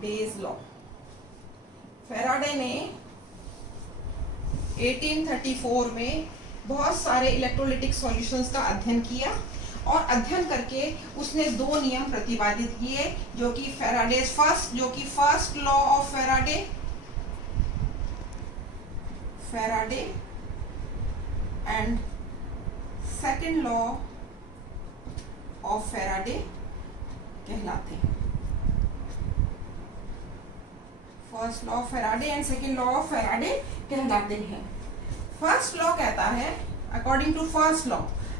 Days law. Faraday ने 1834 में बहुत सारे इलेक्ट्रोलिटिक सॉल्यूशंस का अध्ययन किया और अध्ययन करके उसने दो नियम प्रतिपादित किए जो कि first law of Faraday and second law of Faraday कहलाते हैं। First law of Faraday and second law of Faraday कहलाते हैं। फर्स्ट लॉ कहता है, according to first law,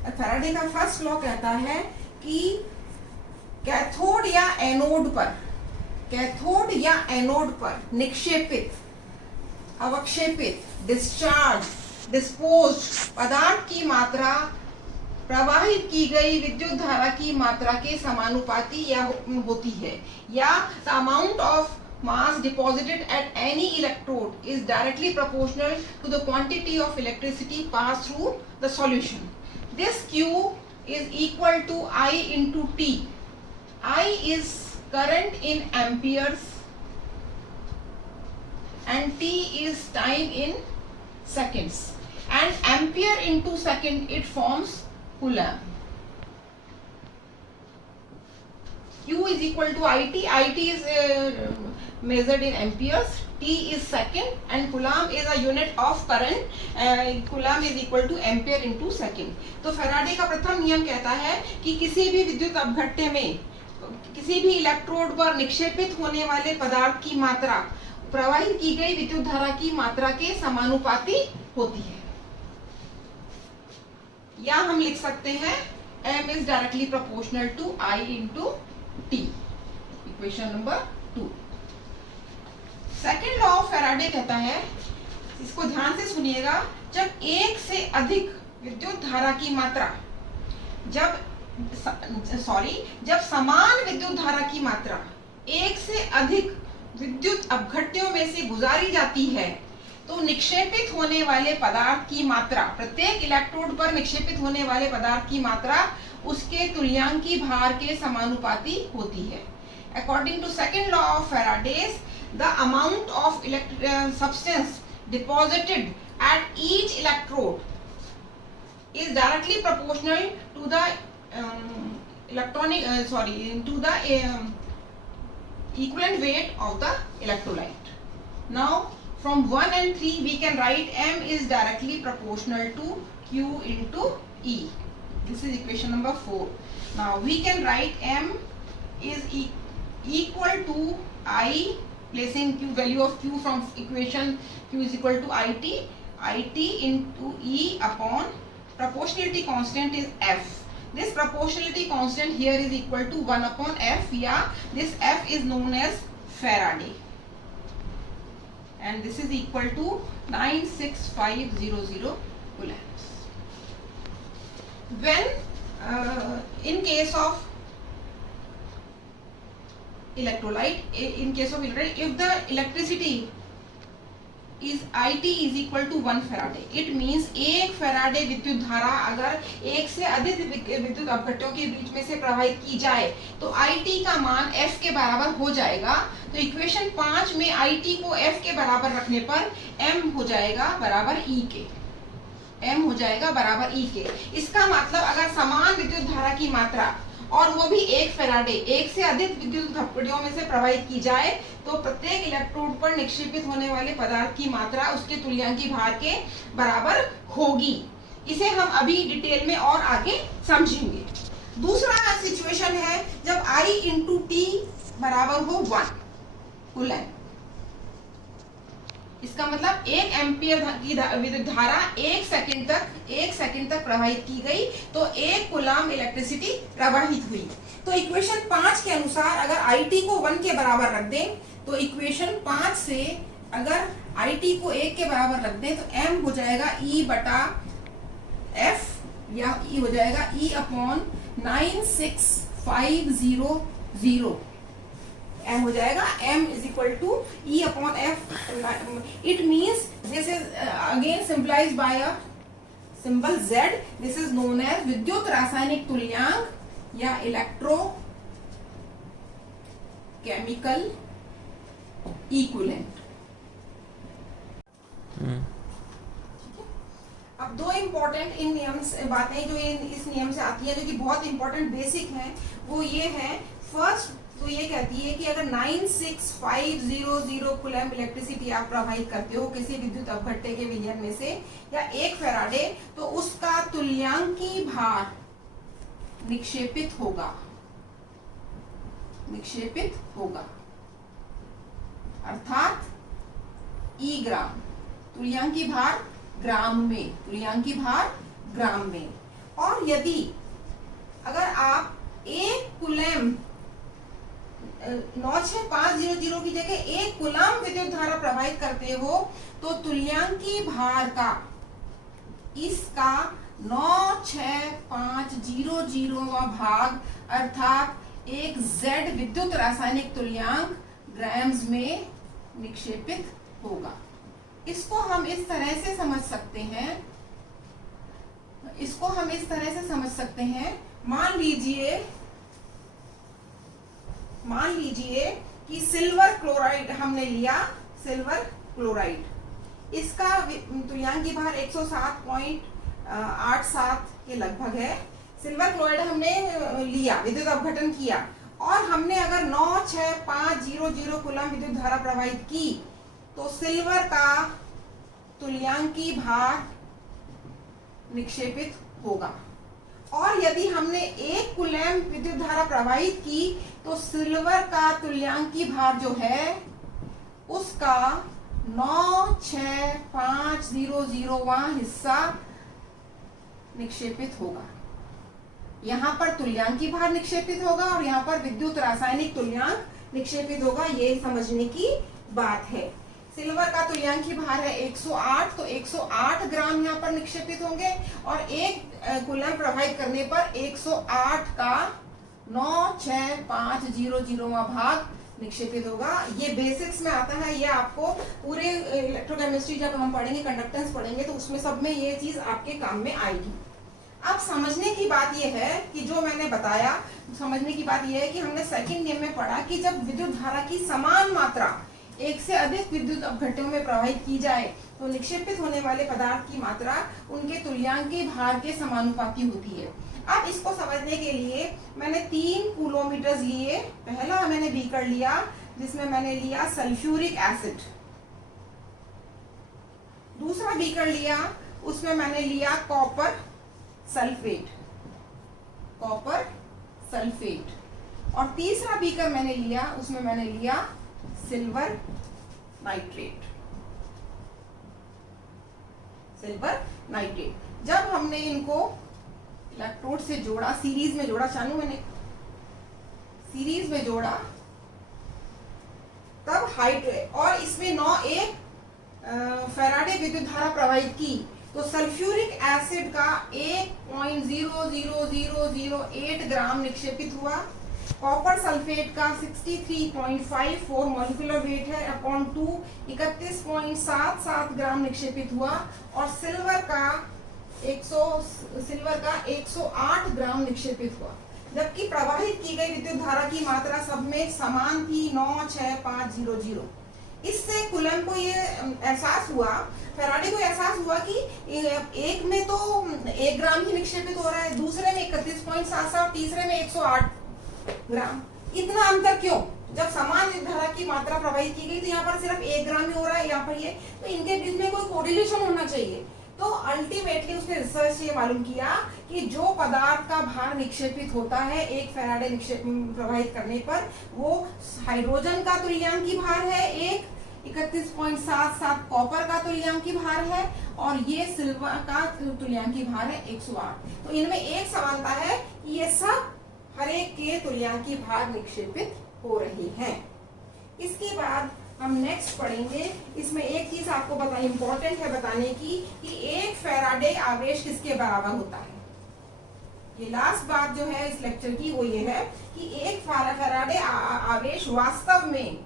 Faraday का फर्स्ट लॉ कहता है कि कैथोड या एनोड पर निक्षेपित, अवक्षेपित, डिस्पोज पदार्थ की मात्रा प्रवाहित की गई विद्युत धारा की मात्रा के समानुपाती या होती है, या the amount of mass deposited at any electrode is directly proportional to the quantity of electricity passed through the solution. This Q is equal to I into T. I is current in amperes and T is time in seconds, and ampere into second it forms coulomb. Q is equal to IT. IT is measured in amperes, T is second, and coulomb is a unit of current. Coulomb is equal to ampere into second. तो Faraday का प्रथम नियम कहता है कि किसी भी विद्युत अपघट्य में किसी भी इलेक्ट्रोड पर निक्षेपित होने वाले पदार्थ की मात्रा प्रवाहित की गई विद्युत धारा की मात्रा के समानुपाती होती है, या हम लिख सकते हैं M is directly proportional to I into T. Equation number 2। Second law of Faraday कहता है, इसको ध्यान से सुनिएगा, जब एक से अधिक विद्युत धारा की मात्रा जब समान विद्युत धारा की मात्रा एक से अधिक विद्युत अपघट्यों में से गुजारी जाती है तो निक्षेपित होने वाले पदार्थ की मात्रा, प्रत्येक इलेक्ट्रोड पर निक्षेपित होने वाले पदार्थ की मात्रा उसके तुल्यांकी भार के समानुपाती होती है। According to second law of Faraday's, the amount of substance deposited at each electrode is directly proportional to the equivalent weight of the electrolyte. Now, from 1 and 3 we can write M is directly proportional to Q into E. This is equation number 4. Now we can write M is equal to I, placing Q, value of Q from equation Q is equal to IT into E upon proportionality constant is F. This proportionality constant here is equal to 1 upon F. Yeah, this F is known as Faraday, and this is equal to 96500 coulombs. When in case of electrolyte, if the electricity is IT is equal to 1 Faraday, it means एक Faraday विद्युत धारा अगर एक से अधिक विद्युत अपघट्यों के बीच में से प्रवाहित की जाए तो IT का मान F के बराबर हो जाएगा। तो इक्वेशन 5 में IT को F के बराबर रखने पर M हो जाएगा बराबर E के। M हो जाएगा बराबर E के। इसका मतलब अगर समान विद्युत धारा की मात्रा और वो भी एक फैराडे, एक से अधिक विद्युत अपघट्यों में से प्रवाहित की जाए तो प्रत्येक इलेक्ट्रोड पर निक्षेपित होने वाले पदार्थ की मात्रा उसके तुल्यांकी भार के बराबर होगी। इसे हम अभी डिटेल में और आगे समझेंगे। दूसरा सिचुएशन है जब I इंटू टी बराबर हो 1 कूलम्ब। इसका मतलब 1 एम्पियर की विद्युत धारा एक सेकंड तक प्रवाहित की गई तो 1 कूलम्ब इलेक्ट्रिसिटी प्रवाहित हुई। तो इक्वेशन 5 के अनुसार अगर IT को 1 के बराबर रख दें तो इक्वेशन 5 से अगर IT को 1 के बराबर रख दें तो M हो जाएगा E बटा F, या E हो जाएगा E अपॉन 96500। M हो जाएगा M is equal to E upon F. It means this is again symbolized by a symbol Z. This is known as विद्युत रासायनिक तुल्यांक या इलेक्ट्रो केमिकल इक्विवेलेंट। अब दो इंपॉर्टेंट इन नियम से बातें जो इस नियम से आती है, जो कि बहुत इंपॉर्टेंट बेसिक हैं, वो ये है। फर्स्ट तो ये कहती है कि अगर 96500 कूलम्ब इलेक्ट्रिसिटी आप प्रोवाइड करते हो किसी विद्युत अवघट्टे के विलयन में से या 1 फैराडे, तो उसका तुल्यांकी भार निक्षेपित होगा अर्थात ई ग्राम। तुल्यांकी भार ग्राम में। और यदि अगर आप 1 कूलम्ब 96500 की जगह 1 कूलम्ब विद्युत धारा प्रवाहित करते हो, तो तुल्यांकी भार का इसका 96500वां भाग अर्थात एक Z विद्युत रासायनिक तुल्यांक ग्राम्स में निक्षेपित होगा। इसको हम इस तरह से समझ सकते हैं, मान लीजिए कि सिल्वर क्लोराइड हमने लिया, सिल्वर क्लोराइड, इसका तुल्यांकी भार 107.87 के लगभग है। सिल्वर क्लोराइड हमने लिया, विद्युत अपघटन किया, और हमने अगर 96500 कूलम्ब विद्युत धारा प्रवाहित की, तो सिल्वर का तुल्यांकी भार निक्षेपित होगा। और यदि हमने 1 कूलम्ब विद्युत धारा प्रवाहित की, तो सिल्वर का तुल्यांकी भार जो है उसका 96500वां हिस्सा निक्षेपित होगा। यहाँ पर तुल्यांकी भार निक्षेपित होगा और यहाँ पर विद्युत रासायनिक तुल्यांक निक्षेपित होगा, ये समझने की बात है। सिल्वर का तुल्यांकी भार है 108, तो 108 ग्राम यहाँ पर निक्षेपित होंगे, और 1 कूलम्ब प्रवाहित करने पर 108 का 96500वां भाग निक्षेपित होगा। ये बेसिक्स में आता है, ये आपको पूरे इलेक्ट्रोकेमिस्ट्री जब हम पढ़ेंगे, कंडक्टेंस पढ़ेंगे, तो उसमें सब में ये चीज आपके काम में आएगी। अब समझने की बात यह है कि जो मैंने बताया, समझने की बात यह है कि हमने सेकंड नियम में पढ़ा कि जब विद्युत धारा की समान मात्रा एक से अधिक विद्युत अपघट्टों में प्रवाहित की जाए, तो निक्षेपित होने वाले पदार्थ की मात्रा उनके तुल्यांकी भार के समानुपाती होती है। अब इसको समझने के लिए मैंने 3 कूलोमीटर्स लिए। पहला मैंने बीकर लिया जिसमें मैंने लिया सल्फ्यूरिक एसिड, दूसरा बीकर लिया उसमें मैंने लिया कॉपर सल्फेट, और तीसरा बीकर मैंने लिया उसमें मैंने लिया सिल्वर नाइट्रेट। जब हमने इनको इलेक्ट्रोड से जोड़ा, सीरीज में जोड़ा, मैंने सीरीज में जोड़ा, तब हाइड्रेट और इसमें 1 फैराडे विद्युत धारा प्रवाहित की, तो सल्फ्यूरिक एसिड का 1.00008 ग्राम निक्षेपित हुआ। कॉपर सल्फेट का 63.54 मॉलिक्यूलर वेट है अपॉन 2, 31.77 ग्राम निक्षेपित हुआ, और सिल्वर का 108 ग्राम निक्षेपित हुआ। जबकि प्रवाहित की गई विद्युत धारा की मात्रा सब में समान थी, 96500। इससे कूलम्ब को ये एहसास हुआ, फैराडे को एहसास हुआ कि एक में तो 1 ग्राम ही निक्षेपित हो रहा है, दूसरे में 31.77 और तीसरे में 108 ग्राम। इतना अंतर क्यों? जब समान धारा की मात्रा प्रवाहित की गई तो यहाँ पर सिर्फ 1 ग्राम ही हो रहा है, यहाँ पर ये, तो इनके बीच में कोई कोरिलेशन होना चाहिए। तो अल्टीमेटली उसने रिसर्च ये मालूम किया कि जो पदार्थ का भार निक्षेपित होता है 1 फैराडे प्रवाहित करने पर, वो हाइड्रोजन का तुल्यांकी भार है 31.77 कॉपर का तुल्यांकी भार है, और ये सिल्वर का तुल्यांकी भार है 108। तो इनमें एक समानता है कि ये सब हर एक के तुल्यांकी भार निक्षेपित हो रही हैं। इसके बाद हम नेक्स्ट पढ़ेंगे, इसमें एक चीज आपको इंपॉर्टेंट है बताने की कि 1 फैराडे आवेश किसके बराबर होता है। ये लास्ट बात जो है इस लेक्चर की वो ये है कि 1 फैराडे आवेश वास्तव में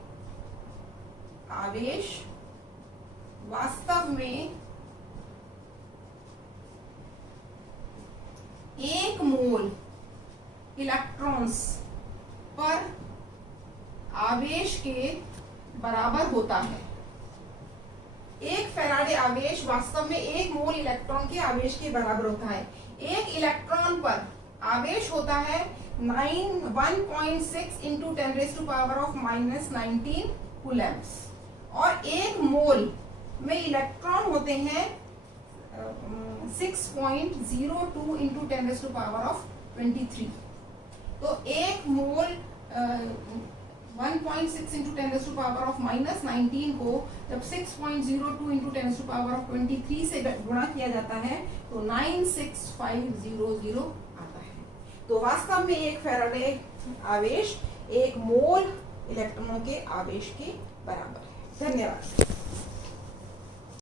1 मोल इलेक्ट्रॉन्स पर आवेश के बराबर होता है। एक फैराडे आवेश वास्तव में 1 मोल इलेक्ट्रॉन के आवेश के बराबर होता है। एक इलेक्ट्रॉन पर आवेश होता है 1.6 इंटू 10⁻⁻19 कूलम्ब्स और 1 मोल में इलेक्ट्रॉन होते हैं 6.02 इंटू 10⁻23। तो 1 मोल 1.6 इंटू 10⁻⁻19 को जब 6.02 इंटू 10⁻23 से गुणा किया जाता है तो 96500 आता है। तो वास्तव में एक फैराडे आवेश 1 मोल इलेक्ट्रॉनों के आवेश के बराबर है। धन्यवाद।